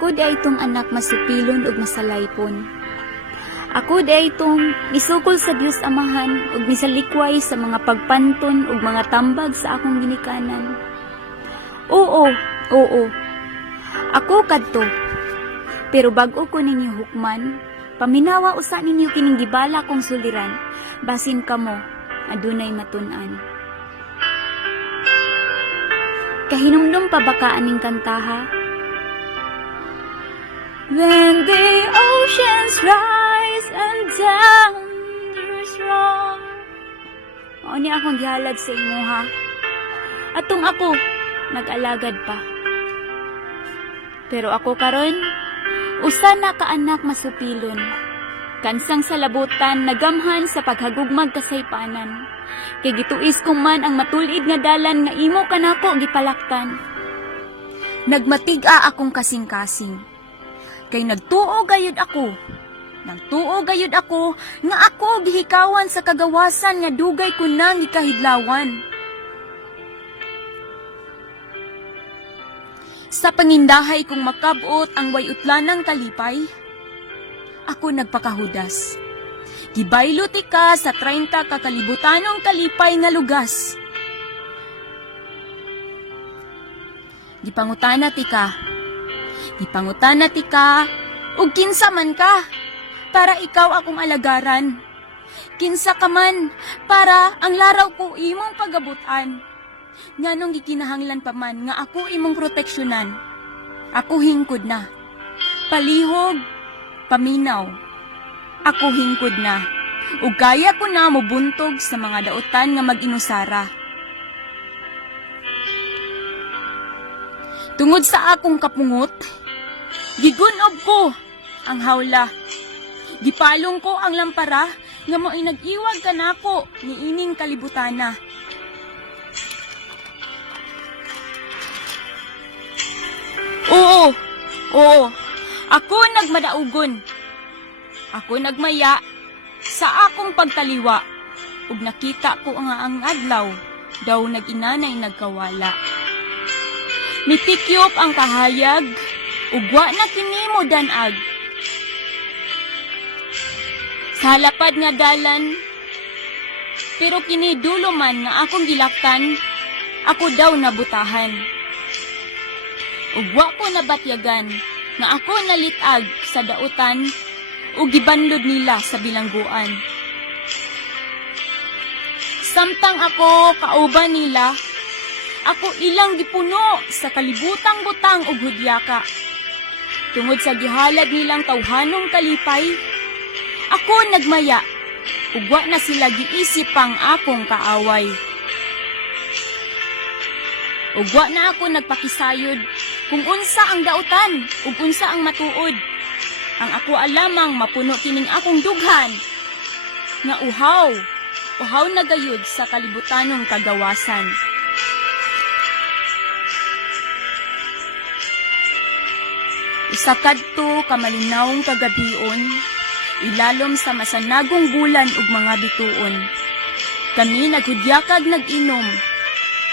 Ako di itong anak masupilon ug masalaypon. Ako di itong misukol sa Dios Amahan ug misalikway sa mga pagpanton ug mga tambag sa akong ginikanan. Oo. Ako kadto. Pero bag-o ko ninyo hukman, paminawa usa ninyo kining gibala kong suliran, basin kamo adunay matun-an. Kahinumdum pa ba ka aning kantaha? When the oceans rise and thunders roar. Mao ni akong gihalad sa imo ha. Atong ako nag-alagad pa. Pero ako karon usa na ka anak masupilon. Kansang sa labutan nagamhan sa paghagugmag kasaypanan. Kay gituis ko man ang matulid nga dalan nga imo kanako gipalaktan. Nagmatiga akong kasing-kasing. Kay nagtuo gayud ako nga ako gihikawan sa kagawasan nga dugay ko nang gikahidlawan. Sa pangindahay kong makabot ang way utlanang kalipay, ako nagpakahudas. Gibaylot ka sa 30 kakalibutanong kalipay nga lugas. Gipangutana ti ka, ug kinsa man ka, para ikaw akong alagaran. Kinsa ka man, para ang laraw ko imong pagabutan. Nganong gikinahanglan pa man nga ako imong proteksyonan. Ako hingkod na. Palihog, paminaw. Ako hingkod na. Ug kaya ko na mobuntog sa mga dautan nga mag-inusara. Tungod sa akong kapungot, gigunob ko ang hawla. Gipalong ko ang lampara nga mo'y nag-iwag kanako ni ining kalibutana. Oo, ako nagmadaugon. Ako nagmaya sa akong pagtaliwa. Ug nakita ko nga ang adlaw, daw nag-inanay nagkawala. Mitikyop ang kahayag, ugwa na kini mo danag. Sa lapad nga dalan, pero kini dulo man nga akong gilaktan, ako daw nabutahan. Ugwa ko nabatyagan, nga ako nalitag sa dautan, ug gibanlod nila sa bilangguan. Samtang ako kauban nila, ako ilang gipuno sa kalibutang butang ug hudyaka. Tungod sa gihalad nilang tawhanong kalipay, ako nagmaya, ugwa na sila giisip pang akong kaaway. Ugwa na ako nagpakisayod kung unsa ang dautan ug unsa ang matuod. Ang ako alamang mapuno kining akong dughan nga uhaw na gayud sa kalibutanong kagawasan. Usa kadto kamalinawong kagabion, ilalom sa masanagong bulan ug mga bituon. Kami naghudyakag nag-inom,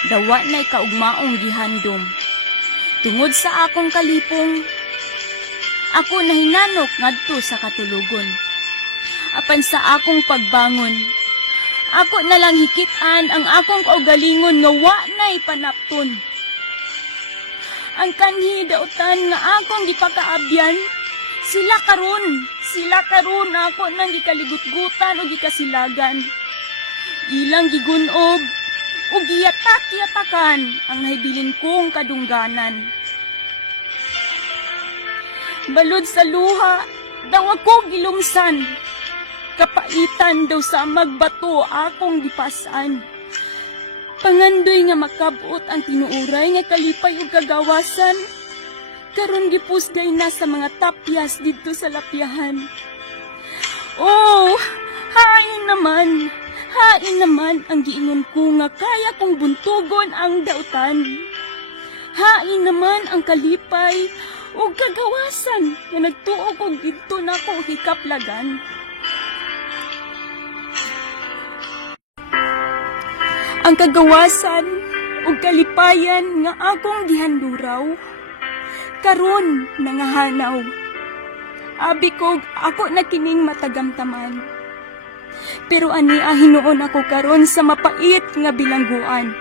dawa na'y kaugmaong gihandom. Tungod sa akong kalipong, ako nahinanok ngadto sa katulugon. Apan sa akong pagbangon, ako nalang hikitan ang akong kaugalingon nga wa na'y panapton. Ang kanhi dautan nga akong gipakaabyan, sila karon ako nang gikaligut-gutan o gikasilagan. Ilang gigunob o giyatak-yatakan ang nahibilin kong kadungganan. Balod sa luha, daw ako gilumsan. Kapaitan daw sa magbato akong gipasan. Pangandoy nga makabot ang tinuuray nga kalipay ug kagawasan. Karon gipusgay na sa mga tapyas didto sa lapyahan. Oh, hain naman ang giingon ko nga kaya kong buntugon ang dautan. Hain naman ang kalipay ug kagawasan nga nagtuo kog didto nako hikaplagan. Ang kagawasan ug kalipayan nga akong gihanduraw, karon nangahanaw. Abi ko, ako na kining matagamtaman. Pero ani hinuon ako karon sa mapait nga bilangguan.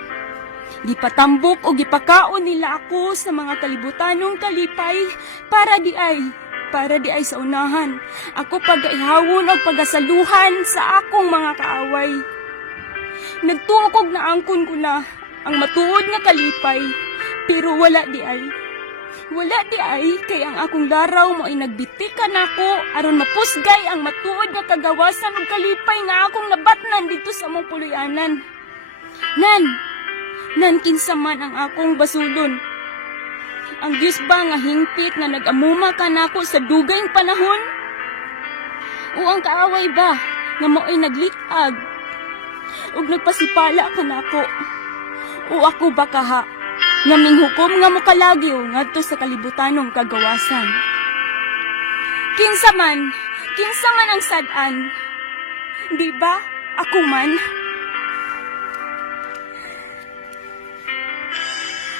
Gipatambok o gipakaon nila ako sa mga kalibutanong kalipay para di ay sa unahan. Ako pagaihawon o pagasaluhan sa akong mga kaaway. Nagtuokog na angkon ko na ang matuod nga kalipay, pero wala di ay. Wala di ay, kay ang akong laraw mo ay nagbitikan ako, aron mapusgay ang matuod nga kagawasan ug kalipay nga akong nabatnan dito sa mong puluyanan. Nan kinsa man ang akong basulon. Ang Diyos ba nga hingpit nga nag-amuma ka nako sa dugayng panahon? O ang kaaway ba nga mo ay naglitag ug nagpasipala ka nako? O ako ba kaha nga minghukom nga mokalagyo ngadto sa kalibutanong kagawasan? Kinsa man ang sad-an, di ba ako man?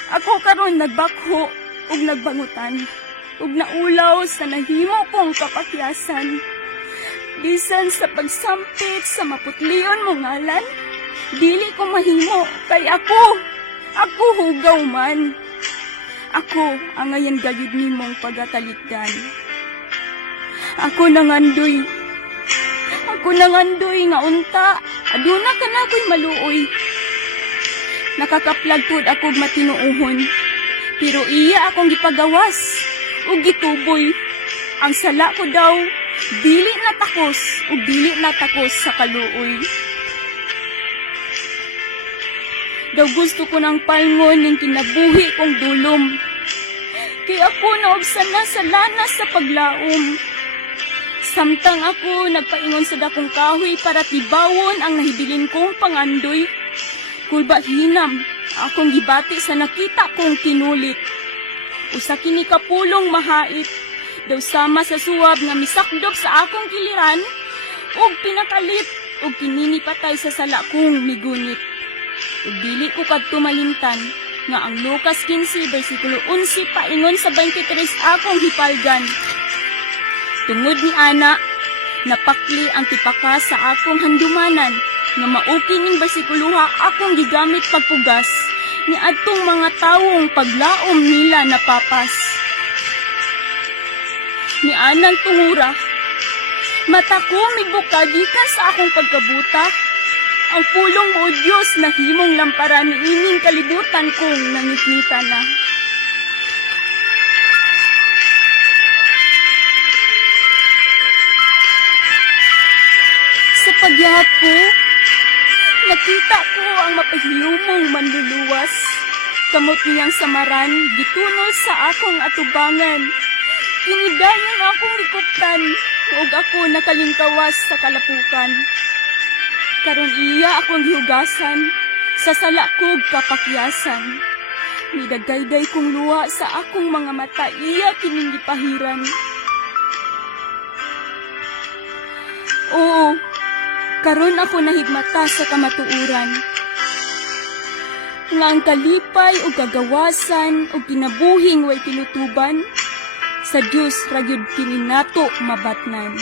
Ako karon nagbakho ug nagbangutan ug naulaw sa nahimo kong kapakyasan. Bisan sa pagsampit sa maputlion mo ngalan, dili ko mahimo kay ako hugaw man. Ako ang ngayon gayud nimong pagatalikdan. Ako nangandoy nga unta, aduna ka na ako'y maluoy. Nakakaplagpod akong matinuuhon, pero iya akong gipagawas ug gituboy. Ang sala ko daw, dili na takos sa kaluoy. Daw gusto ko ng palngon ning kinabuhi kong dulom. Kay ako naobsana sa lanas sa paglaom. Samtang ako nagpaingon sa dakong kahoy para tibawon ang nahibilin kong pangandoy. Kulba hinam, akong gibati sa nakita kong kinulit. Usa kini kapulong mahait, daw sama sa suwab nga misakdop sa akong kiliran, ug pinakalit, ug kinini patay sa sala kong migunit. Ug dili ko kadto malimtan nga ang Lucas 15 versikulo 11 paingon sa 23 akong hipalgan. Tungod ni ana, napakli ang tipaka sa akong handumanan nga mauki ning bersikuluha akong gigamit pagpugas ni adtong mga tawong paglaom nila napapas. Ni anang tungura, mata ko mibukad gikan sa akong pagkabuta. Ang pulong mo, Diyos, na himong lamparan ni ining kalibutan kong nangitnita na. Sa pagyahap ko, nakita ko ang mapahiyumong manluluwas. Kamot niyang samaran, gitunol sa akong atubangan. Kinidayon akong likuptan, ug ako nakalingkawas sa kalapukan. Karon iya akong gihugasan, sa sala kog kapakyasan. Nidagayday kong luwa sa akong mga mata, iya kining gipahiran. Oo, karon ako nahigmata sa kamatuuran. Nga ang kalipay o kagawasan o kinabuhing way tinutuban, sa Diyos ragyod kini nato mabatnan.